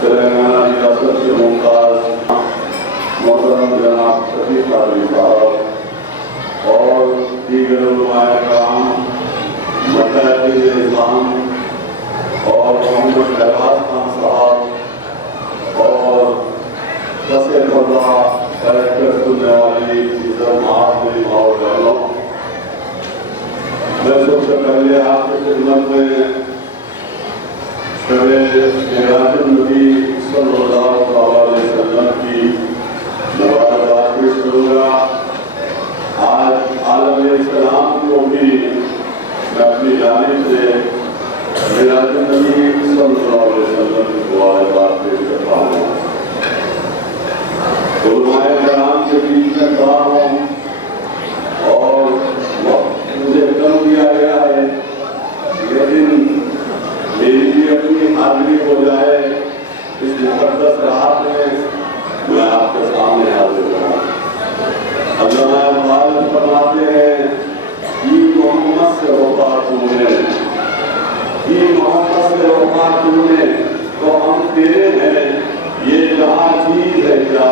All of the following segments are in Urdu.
تلنگانہ ریاست کے ممتاز محترم جناب شفیق قادری صاحب اور دیگر علماء کرام، مشائخ اسلام اور محمد شہباز خان صاحب اور دس خدا ڈائریکٹر سننے والی عزت معاف میری ماں اور بہنوں، میں سب سے پہلے آپ کی خدمت میں شب معراج النبی صلی اللہ علیہ وسلم کی مبارکباد پیش کروں گا۔ آج عالم اسلام کو بھی میں اپنی جانب سے معراج النبی صلی اللہ علیہ وسلم کی مبارکباد پیش کرتا ہوں۔ علماء کرام کے بیچ میں کھڑا ہوں اور مجھے کم دیا گیا ہے، لیکن میری بھی اپنی حاضری ہو جائے اس مقدس رات میں آپ کے سامنے حاضر ہوں۔ علامہ اقبال فرماتے ہیں عید محمد سے روپا تم نے، عید محمد سے روپا تم نے تو ہم تیرے ہیں، یہ جہاں چیز ہے کیا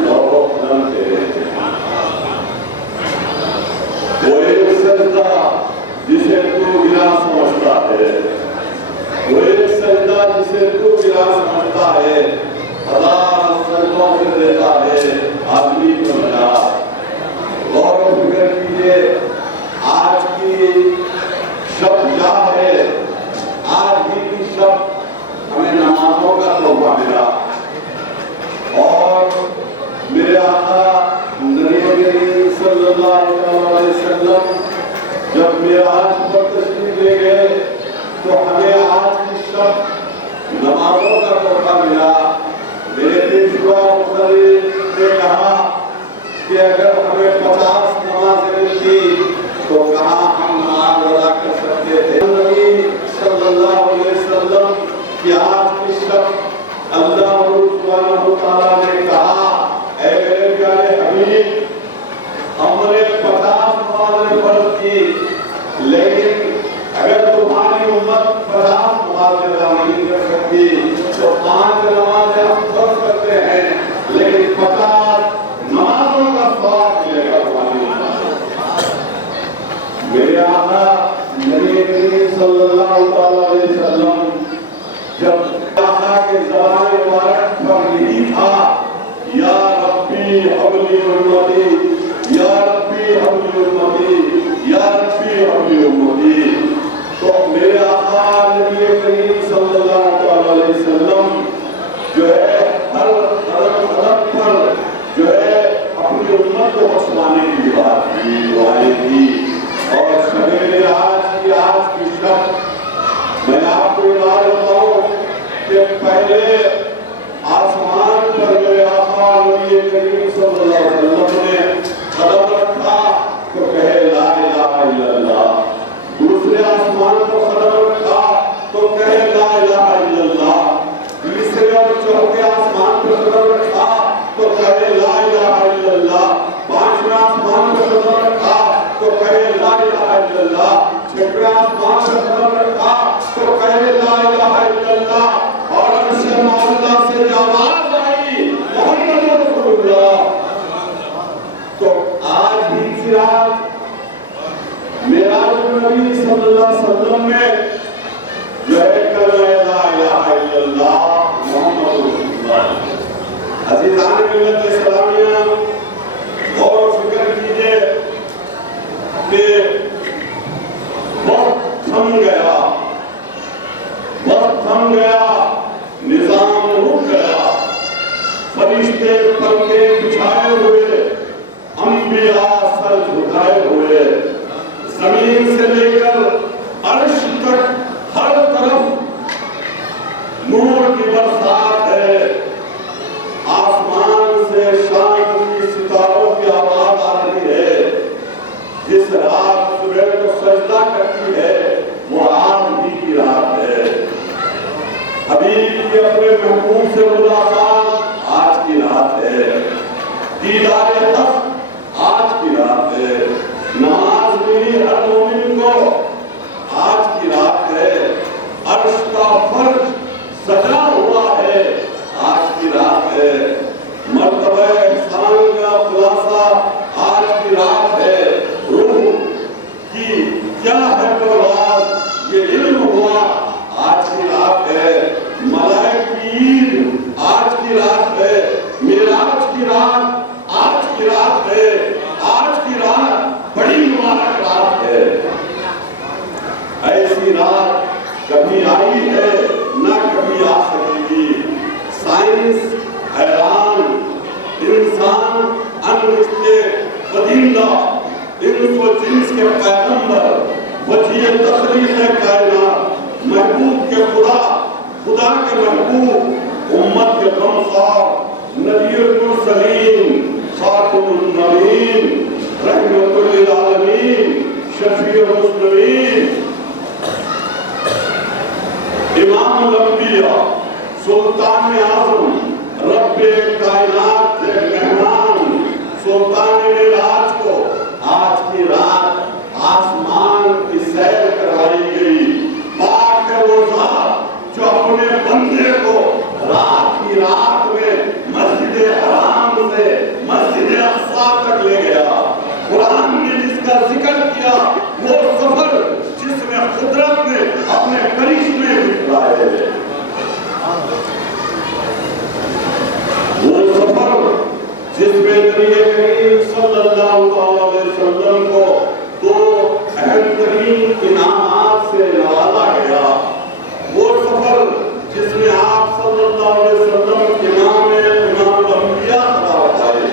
لو قدم تیرے ہیں۔ وہ ایک سجدہ جسے تو گرا سمجھتا ہے، وہ ایک سجدہ جسے تو گرا سمجھتا ہے، ہزار سجدوں سے دیتا ہے آدمی کو نجات۔ غور و فکر کیجئے، آج کی شب کیا ہے؟ آج ہی کی شب ہمیں نمازوں کا تحفہ ملا اور میرے آقا نبی کریم صلی اللہ علیہ وسلم جب معراج پر تشریف لے گئے تو ہمیں آج کی شب نمازوں کا تحفہ ملا۔ میرے پیشوا مختلف نے کہا کہ اگر ہمیں 50 نمازیں ملتی تو کہاں ہم نماز ادا کر سکتے تھے۔ نبی صلی اللہ علیہ وسلم کی آج کی شب اللہ سبحانہ وتعالیٰ نے کہا اے میرے پیارے حبیب، ہم نے 50 نمازیں فرض کی، لیکن اگر تمہاری امت 50 نمازیں ادا نہیں کر سکتی تو 5 نمازیں ہم فرض کرتے ہیں، لیکن 50 نمازوں کا ثواب ملے گا تمہاری امت۔ میرے آقا نبی کریم صلی اللہ علیہ وسلم جب آقا کے زبان مبارک پر یہی تھا یا ربی حبلی امتی، یا ربی حبلی امتی، یا ربی حبلی امتی، تو میرے آقا نبی کریم صلی اللہ علیہ وسلم جو ہے ہر قدم پر جو ہے اپنی امت کو بخشوانے کی بات کی، دعائیں کی۔ اور سویرے آج کی شب میں آپ کو یہ بات بتاؤں کہ پہلے آسمان پر میرے آقا نبی کریم صلی اللہ علیہ وسلم نے قدم رکھا تو کہے لا الہ الا اللہ، دوسرے آسمان پر قدم رکھا تو کہے لا الہ الا اللہ، تیسرے اور چوتھے آسمان پر قدم رکھا تو کہے لا الہ الا اللہ، پانچویں آسمان پر قدم رکھا تو کہے لا الہ الا اللہ، چھٹویں آسمان پر قدم رکھا تو کہے لا الہ الا اللہ، اور عرش معظمہ سے آواز آئی محمد رسول اللہ۔ تو آج ہی کی رات معراج النبی صلی اللہ علیہ وسلم میں جو ہے کلمہ لا الہ الا اللہ محمد رسول اللہ۔ عزیزان ملت اسلامیہ، غور و فکر کیجئے کہ وقت تھم گیا، وقت تھم گیا، نظام رک گیا، فرشتے پردے بچھائے ہوئے، انبیاء سر جھکائے ہوئے، زمین سے لے کر عرش تک ہر طرف نور کی برسات ہے، آسمان سے شام کی ستاروں کی آواز آ رہی ہے۔ جس رات صبح کو سجدہ کرتی ہے وہ آج ہی کی رات ہے۔ حبیب کی اپنے محبوب سے ملاقات آج کی رات ہے، دیدار حق آج کی رات ہے، نماز ملی ہر مومن کو آج کی رات ہے، عرش کا فرش سجا ہوا ہے، اللہ کے محبوب، امت کے غمخوار، نبی المرسلین، خاتم النبیین، رحمت للعالمین، شفیع المسلمین، امام الانبیاء، سلطان اعظم، رب کائنات کے مہمان، سلطان معراج کو آج کی رات آسمان کی سیر کروائی گئی۔ پاک ہے وہ ذات جو اپنے بندے کو رات کی رات میں مسجد حرام سے مسجد اقصی تک لے گیا۔ قرآن نے جس کا ذکر کیا وہ سفر جس میں قدرت نے اپنے کرشمے دکھلائے، وہ سفر جس میں نبی کریم صلی اللہ علیہ وسلم کو دو اہم ترین انعامات سے نوازا گیا، وہ سفر جس میں آپ صلی اللہ علیہ وسلم امام الانبیاء قرار پائے۔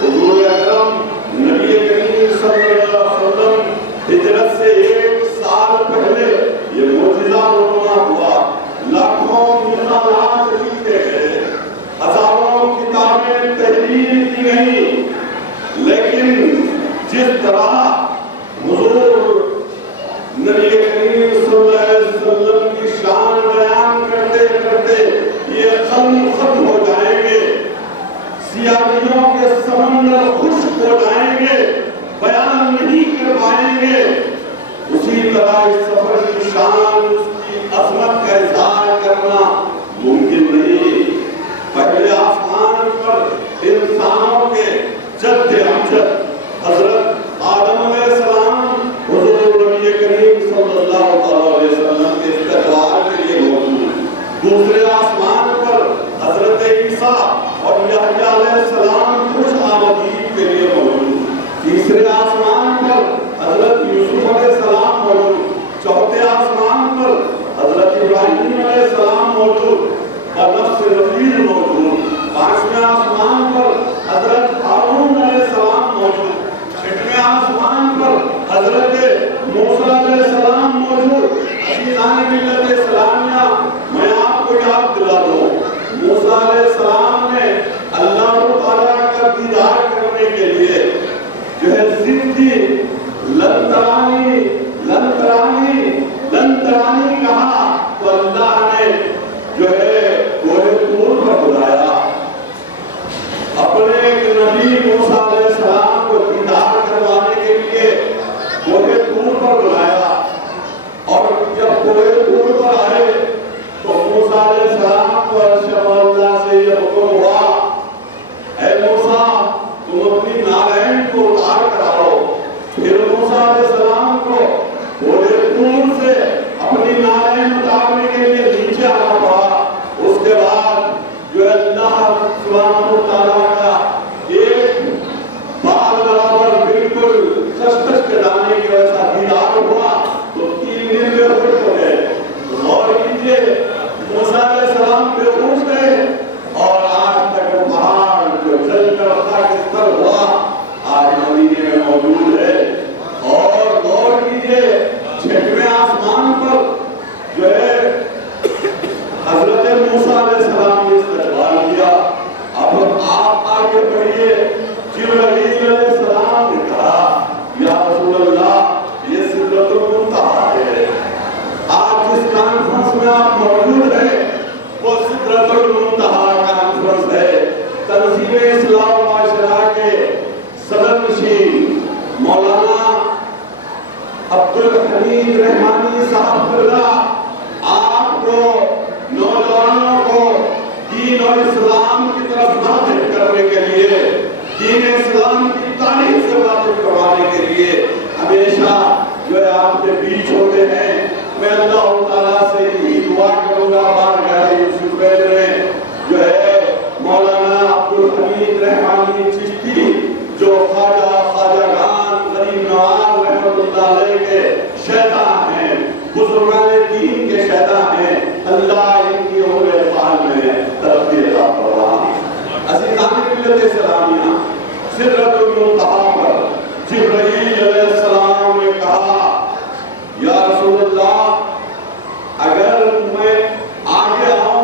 حضور اکرم نبی کریم صلی اللہ علیہ وسلم ہجرت سے 1 سال پہلے یہ معجزہ رونما ہوا، لاکھوں مثالات لکھے گئے، ہزاروں کتابیں تحریر کی گئی، لیکن جس طرح حضور نبی کریم صلی اللہ علیہ وسلم کی شان بیان کرتے کرتے یہ ختم ہو جائیں گے، سیاحیوں کے سمندر خشک ہو جائیں گے، بیان نہیں کر پائیں گے، اسی طرح اس سفر کی شان، اس کی عظمت کا اظہار کرنا ممکن نہیں۔ پہلے آسمان پر انسانوں کے جد امجد حضرت آدم علیہ السلام حضور نبی کریم صلی اللہ علیہ وسلم کے استقبال کے لیے موجود، دوسرے آسمان پر حضرت عیسیٰ اور یحییٰ علیہ السلام خوش آمدید کے لیے موجود، تیسرے آسمان پر حضرت یوسف علیہ السلام موجود، چوتھے آسمان پر حضرت ابراہیم علیہ السلام موجود اور نفس رفیع موجود، پانچویں آسمان پر حضرت ہارون علیہ السلام موجود، چھٹویں آسمان پر حضرت موسیٰ علیہ السلام موجود۔ عزیزان ملت اسلامیہ، میں آپ کو یاد دلا دوں، موسیٰ علیہ السلام نے اللہ تعالیٰ کا دیدار کرنے کے لیے جو ہے ضد کی لن ترانی لن ترانی لن ترانی کہا، تو اللہ نے جو ہے کوہ طور پر بلایا، اپنے نبی موسیٰ علیہ السلام کو دیدار کروانے کے لیے کوہ طور پر بلایا، اور جب کوہ طور پر آئے تو موسیٰ علیہ السلام کو عرش اللہ سے یہ حکم ہوا، اے موسیٰ تم اپنی نالین کو اتار کر آؤ۔ پھر موسیٰ علیہ السلام کو کوہ طور سے اپنی نالین اتارنے کے لیے نیچے آنا پڑا۔ اس کے بعد جو اللہ سبحانہ وتعالیٰ کا ایک بال برابر بالکل کشکش کے دانے کی ویسا دیدار ہوا تو 3 دن میں خوش ہو گئے۔ غور کیجئے، موسیٰ علیہ السلام بے ہوش گئے اور آج تک وہ پہاڑ جو جل کر خاکستر ہوا آج مدینے میں موجود ہے۔ اور غور کیجئے، 6ویں آسمان پر جو ہے حضرت موسیٰ علیہ السلام نے استقبال کیا۔ اب آپ آگے بڑھیے، جبرائیل علیہ السلام نے کہا یا رسول اللہ یہ سدرۃ المنتہا ہے، آج جس کانفرنس میں آپ موجود ہیں وہ سدرۃ المنتہا کانفرنس ہے۔ تنظیم اصلاح و معاشرہ کے صدر نشین مولانا عبدالحمید رحمانی صاحب اللہ آپ کو نوجوانوں کو دین اور اسلام کی طرف راغب کرنے کے لیے، دین اسلام کی تاریخ سے واقف کروانے کے لیے ہمیشہ جو ہے آپ کے بیچ ہوتے ہیں۔ میں اللہ تعالیٰ سے یہی دعا کروں گا بارگاہ یوسف میں جو ہے مولانا عبدالحمید رحمانی چشتی جو خواجگان غریب نواز رحمۃ اللہ علیہ کے شہدا ہیں، بزرگان دین کے شہدا ہیں، اللہ ان کی عمر فال میں ترقی عطا فرمائے۔ عزیزان ملت اسلامیہ، سدرۃ المنتہا پر جبرائیل علیہ السلام نے کہا یا رسول اللہ اگر میں آگے آؤں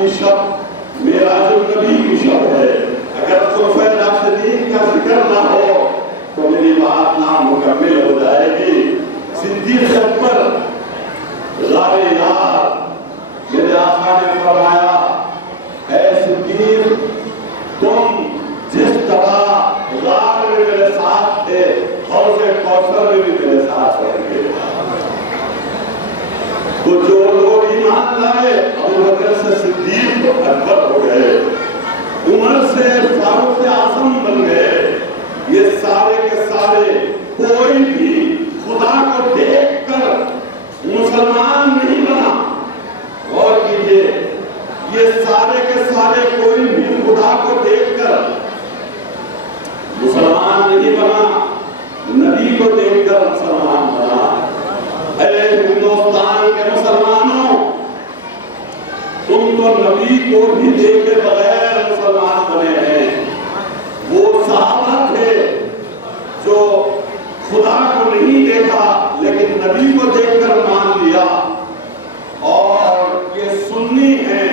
کی شب معراج النبی کی شب ہے. اگر خلفائے راشدین کا ذکر نہ ہو تو میری بات نامکمل ہو جائے گی. صدیق اکبر غار یار میرے آقا نے فرمایا اے صدیق تم جس طرح غار میں میرے ساتھ تھے حوض کوثر میں بھی میرے ساتھ رہیں گے. تو جو لوگ ایمان لائے ابو بکر سے صدیق اکبر ہو گئے, عمر سے فاروق اعظم بن گئے. یہ سارے کے سارے کوئی بھی خدا کو دیکھ کر مسلمان نہیں بنا. غور کیجئے, یہ سارے کے سارے کوئی بھی خدا کو دیکھ کر مسلمان نہیں بنا, نبی کو دیکھ کر مسلمان بنا. اے ہندوستان کے مسلمانوں, تم تو نبی کو بھی دیکھے بغیر مسلمان بنے ہیں. وہ صحابہ تھے جو خدا کو نہیں دیکھا لیکن نبی کو دیکھ کر مان لیا. اور یہ سنی ہیں,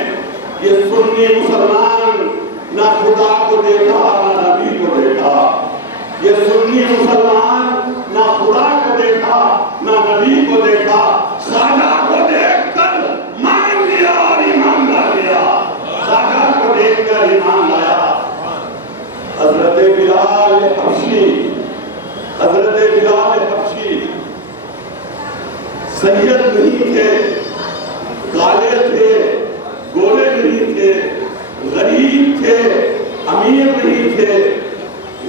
یہ سنی مسلمان نہ خدا کو دیکھا نہ نبی کو دیکھا. یہ سنی مسلمان نہ خدا کو دیکھا نہ نبی کو دیکھا, خواجہ کو دیکھ کر مان لیا اور ایمان لا لیا. خواجہ کو دیکھ کر ایمان لایا. حضرت بلال حبشی, حضرت بلال حبشی سید نہیں تھے, کالے تھے, گورے نہیں تھے, غریب تھے, امیر نہیں تھے,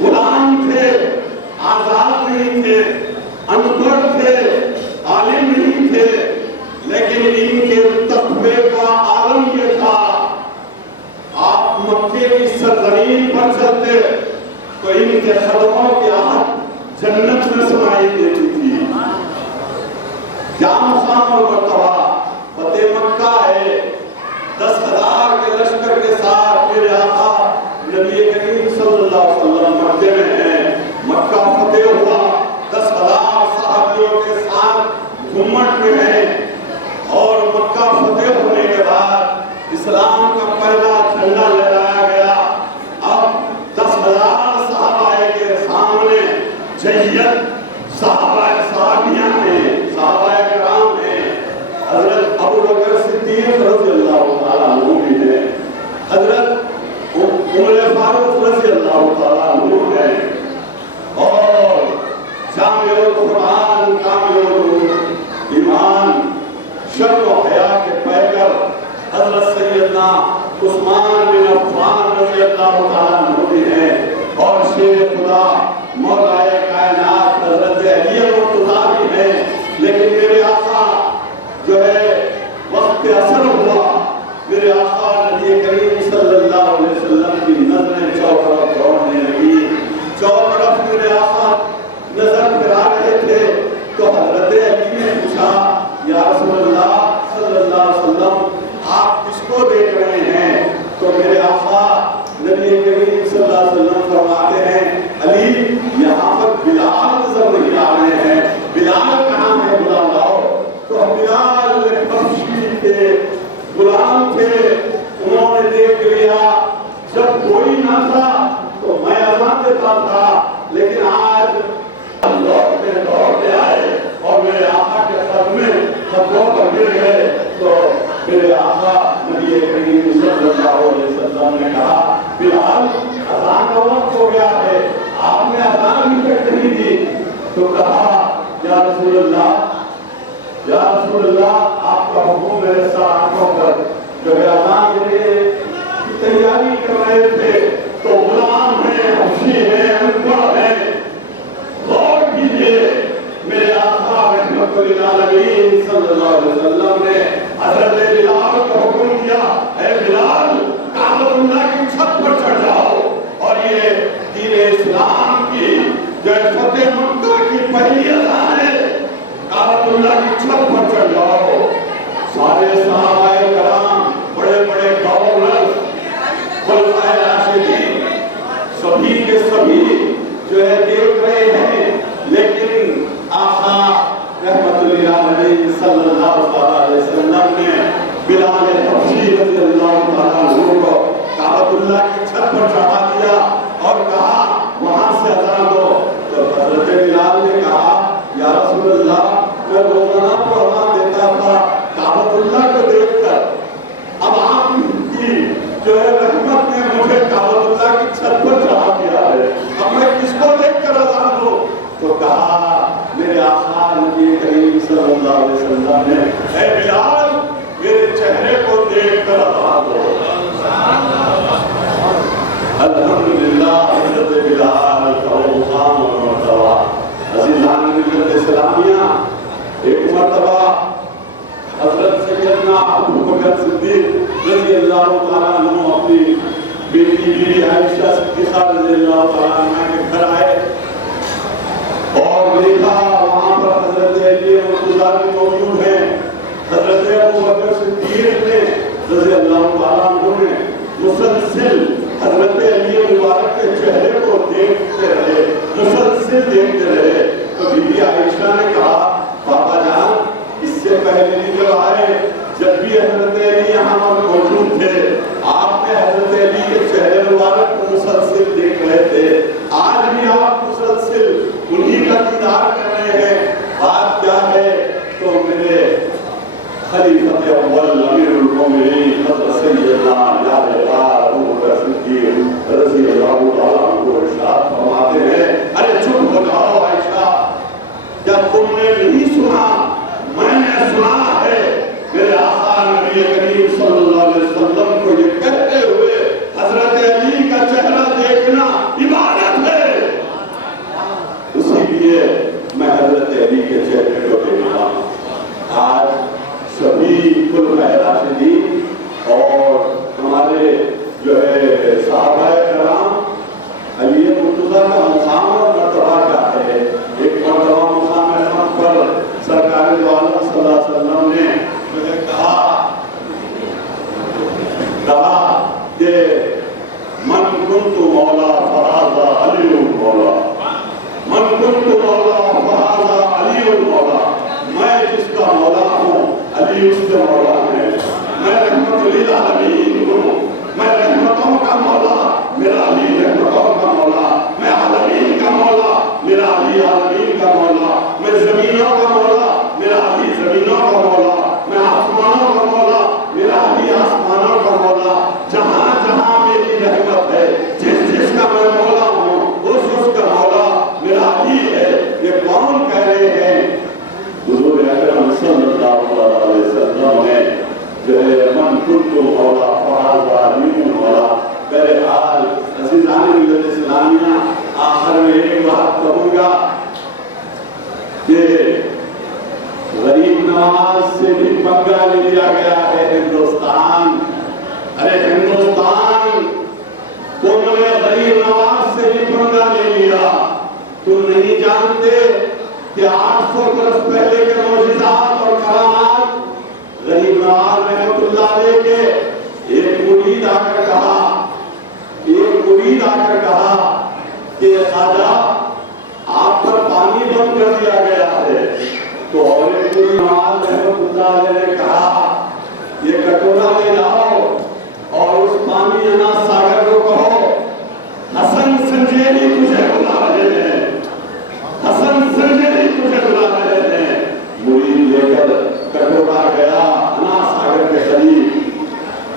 غلام تھے, آزاد نہیں تھے, ان پڑھ تھے, عالم نہیں تھے, لیکن ان کے تقوی کا عالم یہ تھا. آپ مکے کی سرزمین پر چلتے تو ان کے قدموں کی آہٹ جنت میں سنائی دیتی تھی. کیا مقام اور مرتبہ فتح مکہ ہے. 10,000 کے لشکر کے ساتھ میرے آقا نبی کریم صلی اللہ علیہ وسلم مکے میں ہیں. مکہ فتح ہوا, 10,000 صحابیوں کے ساتھ گھمٹ میں ہیں. اور مکہ فتح ہونے کے بعد اسلام کا پہلا جھنڈا لہرایا گیا. اب 10,000 صحابہ کے سامنے جیت صحابیاں ہیں, صحابہ کرام ہیں. حضرت ابو بکر صدیق رضی اللہ تعالیٰ عنہ بھی ہیں, حضرت عمر فاروق رضی اللہ تعالیٰ عنہ ہیں, اور جامع القرآن کامل ایمان شرف و حیا کے پیکر حضرت سیدنا عثمان بن عفان رضی اللہ تعالیٰ عنہ بھی ہیں, اور شیر خدا مولائے کائنات حضرت علی مرتضیٰ بھی ہیں. لیکن میرے آقا جو ہے وقت اثر ہوا, میرے آقا نبی کریم صلی اللہ علیہ وسلم کی نظریں چوطرف دوڑنے لگی. چوطرف میرے آقا نظر پھرا رہے تھے تو حضرت علی نے پوچھا یا رسول اللہ صلی اللہ علیہ وسلم آپ کس کو دیکھ رہے ہیں؟ تو میرے آقا نبی کریم صلی اللہ علیہ وسلم فرماتے ہیں علی یہاں پر بلال نظر نہیں آ رہے ہیں, بلال کہاں ہے, بلا لاؤ. تو بلال حبشی تھے, غلام تھے, انہوں نے دیکھ لیا. جب کوئی نہ تھا تو میں اذان دیتا تھا, لیکن آج دوڑتے آئے اور میرے آقا کے قدمے خطوں پر گر گئے. تو میرے آقا نبی کریم صلی اللہ علیہ وسلم نے کہا بلال اذان کا وقت ہو گیا ہے, آپ نے اذان بھی تک نہیں دی. تو کہا یا رسول اللہ, یا رسول اللہ آپ کا حکم میرے ساتھ آنکھوں پر جو ہے اذان دینے کی تیاری کر رہے تھے تو غلام ہیں, حبشی ہیں, انپڑھ ہیں. غور کیجئے, میرے آقا رحمت للعالمین صلی اللہ علیہ وسلم نے حضرت بلال کو حکم کیا اے بلال کعبۃ اللہ کی چھت پر چڑھ جاؤ, اور یہ دین اسلام کی جو فتح مکہ کی پہلی اذان ہے, کعبۃ اللہ کی چھت پر چڑھ جاؤ. سارے صحابہ کرام, بڑے بڑے گورنر, خلفائے راشدین, سبھی کے سبھی جو ہے دیکھ رہے ہیں, لیکن آقا رحمت اللہ علیہ صلی اللہ علیہ وسلم نے بلال حبشی رضی اللہ اللہ علیہ وسلم نے اے بلال میرے چہرے کو دیکھ کر ادا دو. الحمدللہ حضرت بلال کا مقام اور مرتبہ. عزیزان ملت اسلامیہ، ایک مرتبہ حضرت سیدنا ابو بکر صدیق رضی اللہ تعالیٰ عنہ اپنی بیٹی بیوی عائشہ صدیقہ رضی اللہ تعالیٰ عنہ کے گھر آئے اور دیکھا وہاں پر حضرت علی مرتضیٰ بھی موجود ہیں. حضرت ابو بکر صدیق نے رضی اللہ تعالیٰ عنہ نے مسلسل حضرت علی مبارک کے چہرے کو دیکھتے رہے، مسلسل دیکھتے رہے. تو بی بی عائشہ نے کہا بابا جان اس سے پہلے بھی جب آئے جب بھی حضرت علی یہاں پر موجود تھے آپ نے حضرت علی کے چہرے مبارک کو مسلسل دیکھ رہے تھے، آج بھی آپ مسلسل انہی کا دیدار کر رہے ہیں، بات کیا ہے؟ تو میرے خلیفہ اول امیر المومنین حضرت سیدنا ابو بکر صدیق رضی اللہ تعالیٰ عنہ ارشاد فرماتے ہیں ارے چپ ہو جاؤ عائشہ، کیا تم نے نہیں سنا؟ میں نے سنا ہے میرے آقا نبی کریم صلی اللہ علیہ وسلم کو یہ کہتے ہوئے حضرت علی کا چہرہ دیکھنا عبادت ہے، اسی لیے میں حضرت علی کے چہرے کو دیکھتا ہوں. آج سبھی خلفائے راشدین اور ہمارے جو ہے صحابہ کرام علی مرتضیٰ کا مقام اور مرتبہ کیا ہے؟ ایک مرتبہ مقام احمد پر سرکار دو عالم صلی اللہ علیہ وسلم نے مجھے کہا کہ من کنت مولا فہذا علی مولا، من کنت مولا فہذا علی مولا، میں جس کا مولا ہوں علی اس کا مولا ہے. میں رحمت للعالمین ہوں، میں رحمتوں کا مولا میرا علی رحمتوں کا مولا، میں عالمین کا مولا میرا علی عالمین کا مولا، میں زمینوں کا مولا میرا علی زمینوں کا مولا، میں آسمانوں کا مولا میرا علی آسمانوں کا مولا. جہاں جہاں میری رحمت ہے جس جس کا میں مولا ہوں اس کا مولا میرا علی ہے. یہ کون کہہ رہے ہیں؟ حضور اکرم صلی اللہ علیہ وسلم نے جو ہے من کنت مولا فہذا علی مولا. بہرحال عزیزان ملت اسلامیہ، آخر میں ایک بات کہوں گا کہ غریب نواز سے بھی پنگا لے لیا گیا ہے ہندوستان. ارے ہندوستان تم نے غریب نواز سے بھی پنگا لے لیا. تم نہیں جانتے کہ 800 برس پہلے کے معجزات اور کرامات غریب نواز رحمت اللہ علیہ کے ایک مرید آ کر کہا کہ خواجہ آپ پر پانی بند کر دیا گیا ہے. تو اور ایک مرید نواز رحمت اللہ علیہ نے کہا یہ کٹورا لے جاؤ اور اس پانی انا ساگر کو کہو حسن سنجیری تجھے بلا رہے ہیں، حسن سنجیری تجھے بلا رہے ہیں. مرید لے کر کٹورا گیا انا ساگر کے قریب.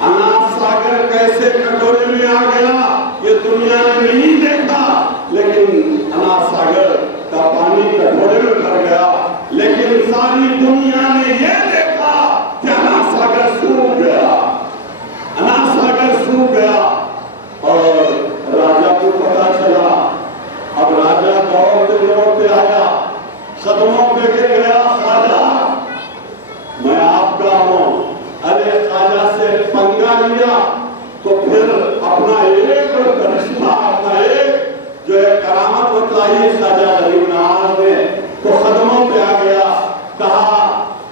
انا ساگر کیسے کٹورے میں آ گیا یہ دنیا نے نہیں دیکھا، لیکن انا ساگر کا پانی کٹورے میں بھر گیا. لیکن ساری دنیا نے یہ دیکھا کہ انا ساگر سوکھ گیا، انا ساگر سوکھ گیا. اور راجہ کو پتا چلا. اب راجہ دوڑتے آیا، قدموں پہ گر گیا، خواجہ میں آپ کا ہوں. ارے خواجہ سے پنگا لیا تو پھر اپنا ایک کرشمہ، اپنا ایک جو ہے کرامت بتلائی خواجہ غریب نواز نے. تو قدموں پہ آ گیا، کہا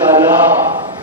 خواجہ،